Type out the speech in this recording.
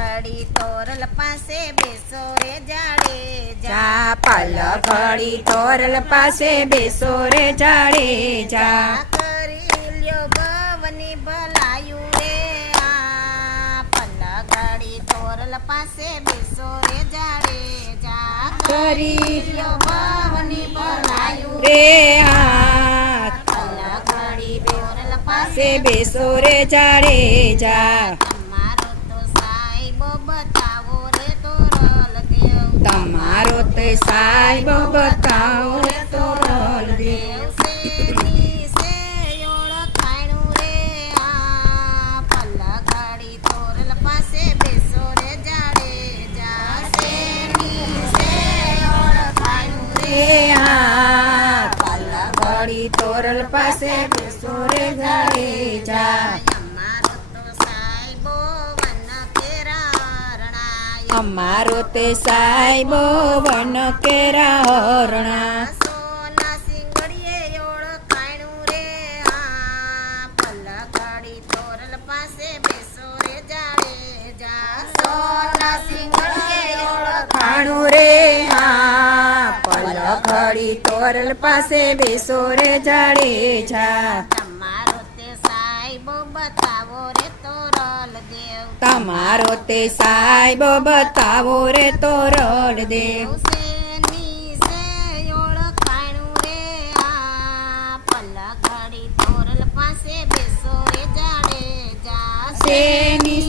ઘડી તોરલ પાસે બેસો રે જાડેજા પલખડી તોરલ પાસે બેસો રે જાડેજા કરી લ્યો ભવની ભલાયું રે પલખડી તોરલ પાસે બેસો રે જાડેજા કરી લ્યો ભવની ભલાયું રે પલખડી તોરલ પાસે પાસે બેસો રે જાડેજા તમારો તો સાહેબો બતાવો રે તોરલ દેવ તમારો તે સાહેબ બતાવો રે તોરલ દેવ શેની શે ઓળખાણું રે પલખડી તોરલ પાસે બેસો રે જાડેજા શેની શે ઓળખાણું રે પલખડી તોરલ પાસે બેસો રે જાડેજા અમારો તો સાહેબો વન કેરા અમારો તે સાહેબો વન કેરા હરણા સોના સિંગડીએ ઓળખાણું રે પલખડી તોરલ પાસે બેસો રે જાડેજા સોના સિંગડીએ ખાણું રે પલખડી તોરલ પાસે બેસો રે જાડેજા તમારો તે સાહેબો બતાવો રે તોરલ દેવ તમારો તે સાહેબ બતાવો રે તોરલ દેવ શેની શે ઓળખાણું રે પલખડી તોરલ પાસે બેસો રે જાડેજા શેની